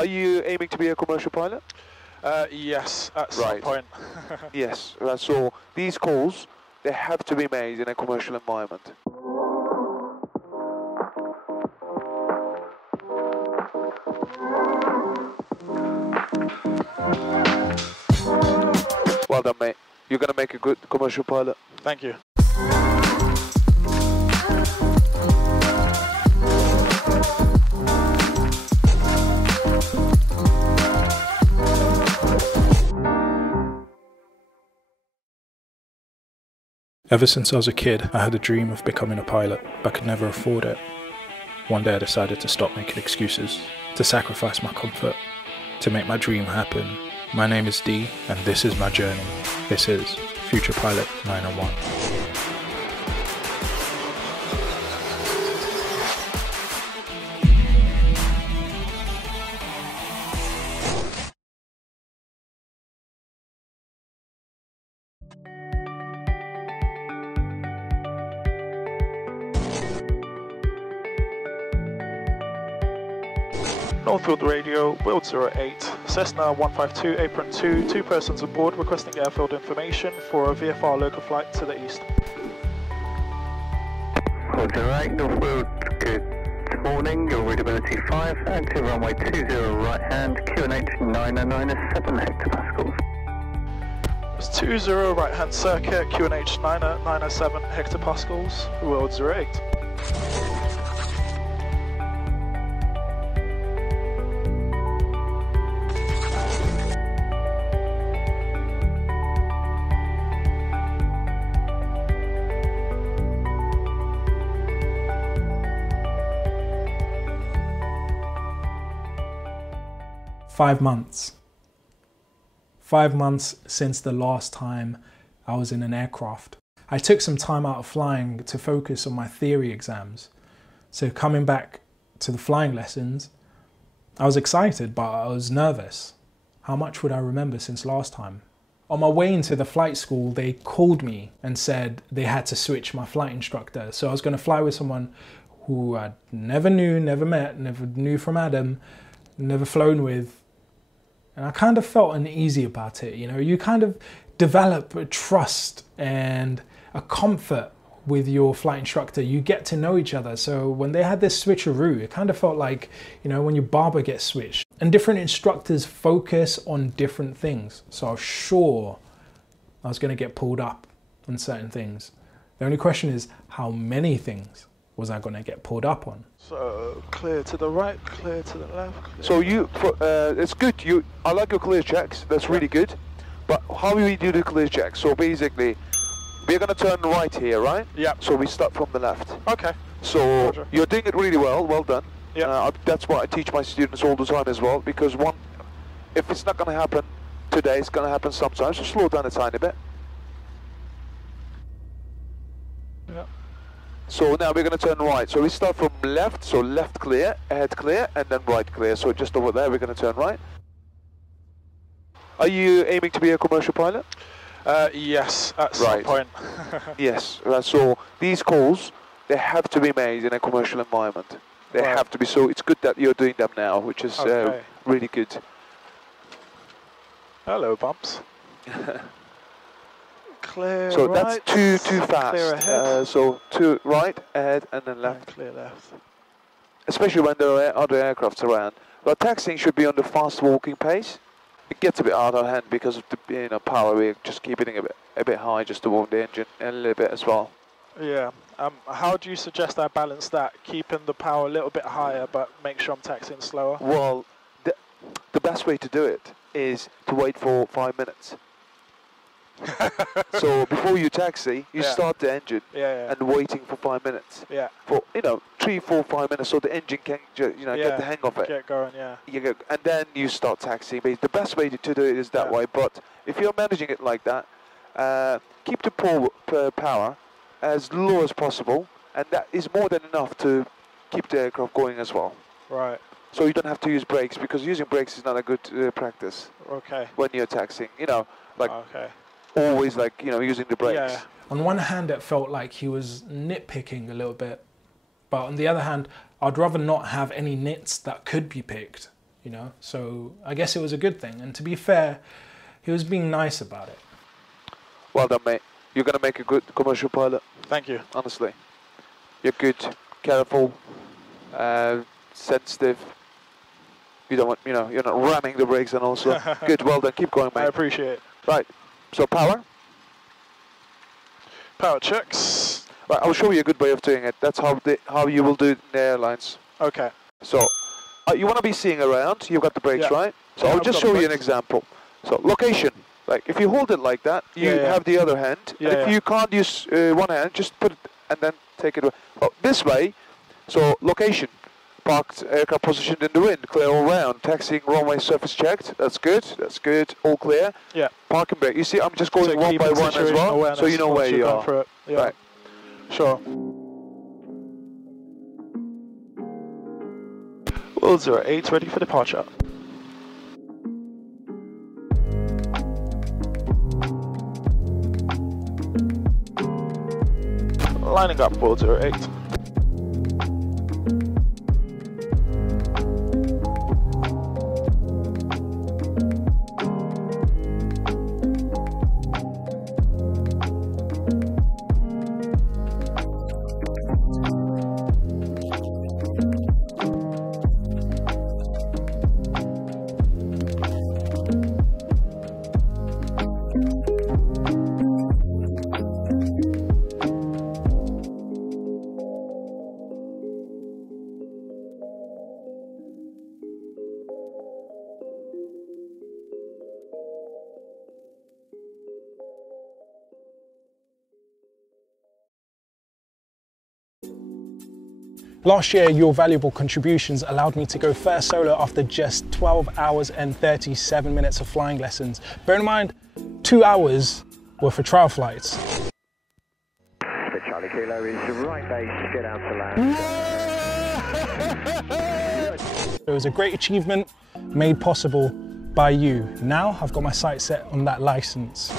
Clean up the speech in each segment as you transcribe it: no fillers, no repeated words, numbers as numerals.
Are you aiming to be a commercial pilot? Yes, at some point. Yes, so these calls, they have to be made in a commercial environment. Well done, mate. You're going to make a good commercial pilot. Thank you. Ever since I was a kid, I had a dream of becoming a pilot, but could never afford it. One day I decided to stop making excuses, to sacrifice my comfort, to make my dream happen. My name is D, and this is my journey. This is Future Pilot 901. 'Airfield Radio, Wild 08, Cessna 152, apron 2, 2 persons aboard requesting airfield information for a VFR local flight to the east. Wild 08, Northfield, good morning, your readability 5, active runway 20 right hand, QNH 909 is 7 hectopascals. It's 20 right hand circuit, QNH 907 hectopascals, Wild 08. Five months. 5 months since the last time I was in an aircraft. I took some time out of flying to focus on my theory exams. So coming back to the flying lessons, I was excited, but I was nervous. How much would I remember since last time? On my way into the flight school, they called me and said they had to switch my flight instructor. So I was going to fly with someone who I never knew, never met, never knew from Adam, never flown with. And I kind of felt uneasy about it, you know. You kind of develop a trust and a comfort with your flight instructor. You get to know each other. So when they had this switcheroo, it kind of felt like, you know, when your barber gets switched. And different instructors focus on different things. So I was sure I was going to get pulled up on certain things. The only question is, how many things was I going to get pulled up on? So clear to the right, clear to the left. So it's good. I like your clear checks. That's really good. But how do we do the clear checks? So basically, we're going to turn right here, right? Yeah. So we start from the left. Okay. So Roger. You're doing it really well. Well done. Yeah. That's what I teach my students all the time as well. Because if it's not going to happen today, it's going to happen sometimes. So slow down a tiny bit. Yeah. So now we're going to turn right. So we start from left, so left clear, ahead clear, and then right clear. So just over there, we're going to turn right. Are you aiming to be a commercial pilot? Yes, at some point. Yes. So these calls, they have to be made in a commercial environment. They have to be. So it's good that you're doing them now, which is really good. Hello, bumps. Clear so right. that's too fast. Clear ahead. So to right, ahead, and then left. And clear left. Especially when there are other aircrafts around. But taxiing should be on the fast walking pace. It gets a bit out of hand because of the power. We're just keeping it a bit high just to warm the engine a little bit as well. Yeah. How do you suggest I balance that? Keeping the power a little bit higher, but make sure I'm taxiing slower. Well, the best way to do it is to wait for 5 minutes. So before you taxi, you start the engine and waiting for 5 minutes. Yeah. For 3, 4, 5 minutes, so the engine can get the hang of it. Get going, And then you start taxiing. The best way to do it is that way. But if you're managing it like that, keep the power as low as possible, and that is more than enough to keep the aircraft going as well. Right. So you don't have to use brakes, because using brakes is not a good practice. Okay. When you're taxiing, always using the brakes. Yeah. On one hand, it felt like he was nitpicking a little bit, but on the other hand, I'd rather not have any nits that could be picked. you know. So I guess it was a good thing. And to be fair, he was being nice about it. Well done, mate. You're gonna make a good commercial pilot. Thank you. Honestly, you're good, careful, sensitive. You don't want, you know, you're not ramming the brakes and also good. Well done. Keep going, mate. I appreciate it. Right. So power. Power checks. Right. I'll show you a good way of doing it. That's how you will do it in the airlines. Okay. So you want to be seeing around. You've got the brakes, Yeah. right? So Yeah, I'll I've just got show the you an brakes. example. So location. Like if you hold it like that, you have the other hand. Yeah, and if yeah. you can't use one hand, just put it and then take it away. Oh, this way. So location. Parked aircraft positioned in the wind, clear all round. Taxiing runway surface checked. That's good. That's good. All clear. Yeah. Parking brake. You see, I'm just going So one by keeping one as well, situational so you know awareness where once you you're going are. through it. Yeah. Right. Sure. Will 08 ready for departure. Lining up, Will 08. Last year, your valuable contributions allowed me to go first solo after just 12 hours and 37 minutes of flying lessons. Bear in mind, 2 hours were for trial flights. The Charlie Kilo is right base, get out to land. It was a great achievement made possible by you. Now I've got my sights set on that license.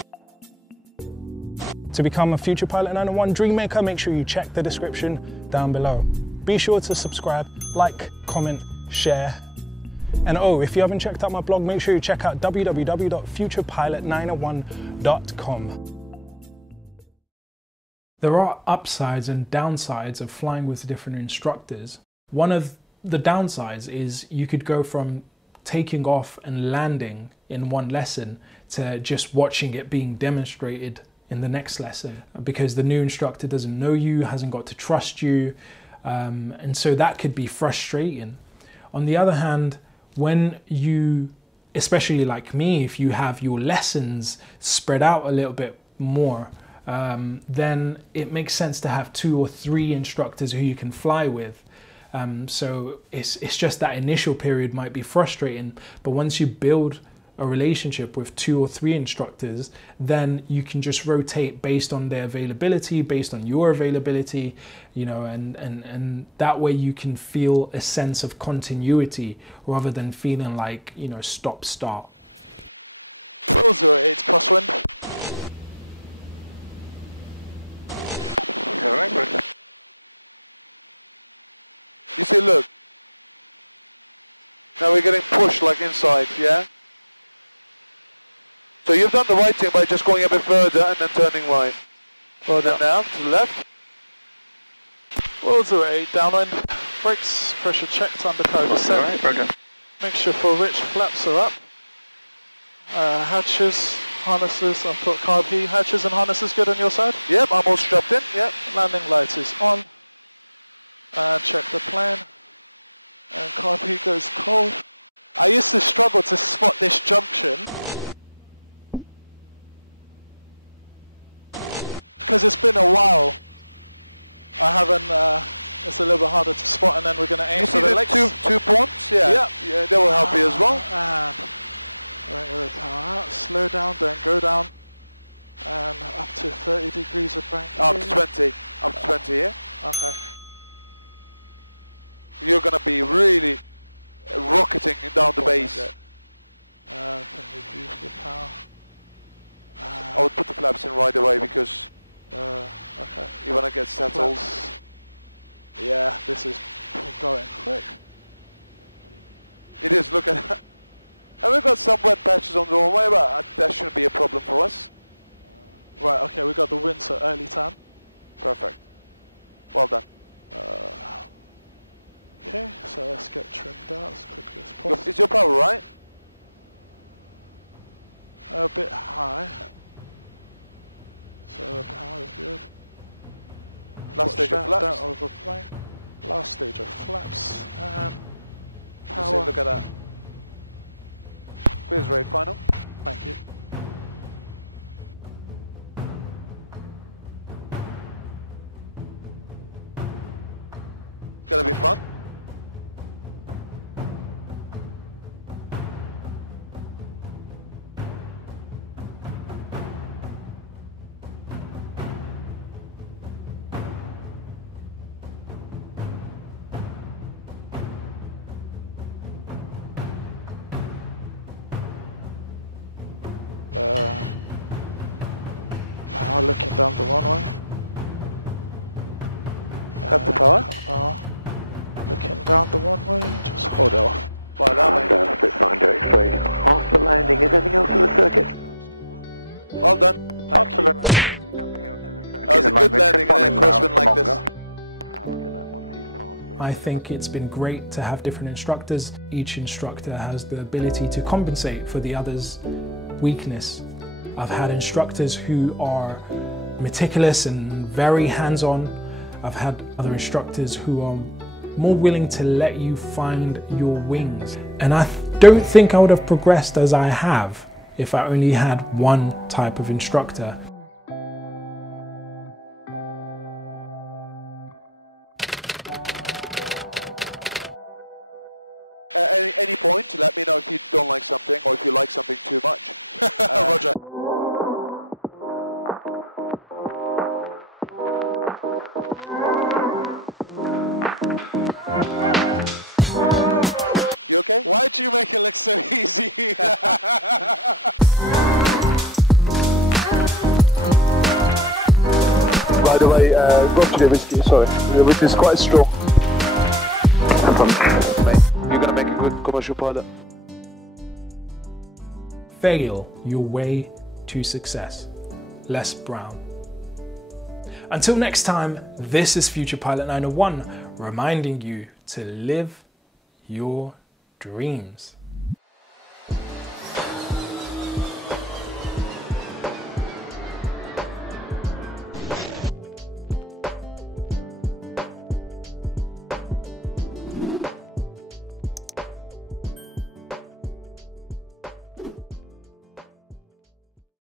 To become a future Pilot 901 Dreammaker, make sure you check the description down below. Be sure to subscribe, like, comment, share. And oh, if you haven't checked out my blog, make sure you check out www.futurepilot901.com. There are upsides and downsides of flying with different instructors. One of the downsides is you could go from taking off and landing in one lesson to just watching it being demonstrated in the next lesson, because the new instructor doesn't know you, hasn't got to trust you, and so that could be frustrating. On the other hand, when you, especially like me, if you have your lessons spread out a little bit more, then it makes sense to have 2 or 3 instructors who you can fly with. So it's just that initial period might be frustrating, but once you build a relationship with 2 or 3 instructors, then you can just rotate based on their availability, based on your availability, you know, and that way you can feel a sense of continuity rather than feeling like, you know, stop start. Will 08 crosswind. All right, Roger. You see, look. Now we're getting pushed like inside, yeah? So you've done the right thing by just going a bit further and then turning right. Further now, to the left. Will 08 downwind. Brakes pressure checked, undercarriage is All set. right, Roger. Make sure full rich flaps are up. Hatches, harnesses, I've put carb P. Hatches and harnesses good on your side? Yep, I'm all strapped in, yep. Landing lights is on. And check the plane. And carb P goes cold. I used to struggle to spot this junction because it's been a while. I haven't, it's a little bit harder to spot, and then we're going to aim You for see the the legs. two points? Yeah. Yeah, that will help you as well. And right with the power out, slow down, don't go down. And up to 30 degrees of bank. Up to 20. Up to 20, yeah? Okay. You're going to be really rocketing down the base. Can reduce the power. I would put the flaps in right away because Okay. you want to get settled. Yeah, this is going quick. It is, look at that. And we've got some wet patches on the runway, but that shouldn't be a problem for us. Right, okay, we got the wind, so early turn. Perfect. Well done. Okay, so let's get trimmed out as quickly as possible. Is your power right? A bit high. So the power is good. Last stage of flaps. Don't overplane. Last stage of flaps and power. See, look at that. Cruise rate final. Thank you. It's gonna be fun. Power looking down the runway. Cut the power. Looking down the runway, just hold it off. Well done, mate. Spitfinder X-ray. After landing, is anything else in the circuit? Well done. Thank you. That was a good landing and then crosswind like this. I think it's been great to have different instructors. Each instructor has the ability to compensate for the other's weakness. I've had instructors who are meticulous and very hands-on. I've had other instructors who are more willing to let you find your wings. And I don't think I would have progressed as I have if I only had one type of instructor. At any point, let me know if you don't like something or if you like something too much. Roger. You okay? Why do you make it look so easy? By the way, go to the whiskey, sorry. Your wind is quite strong. You're gonna make a good commercial pilot. Fail your way to success. Les Brown. Until next time, this is Future Pilot 901, reminding you to live your dreams.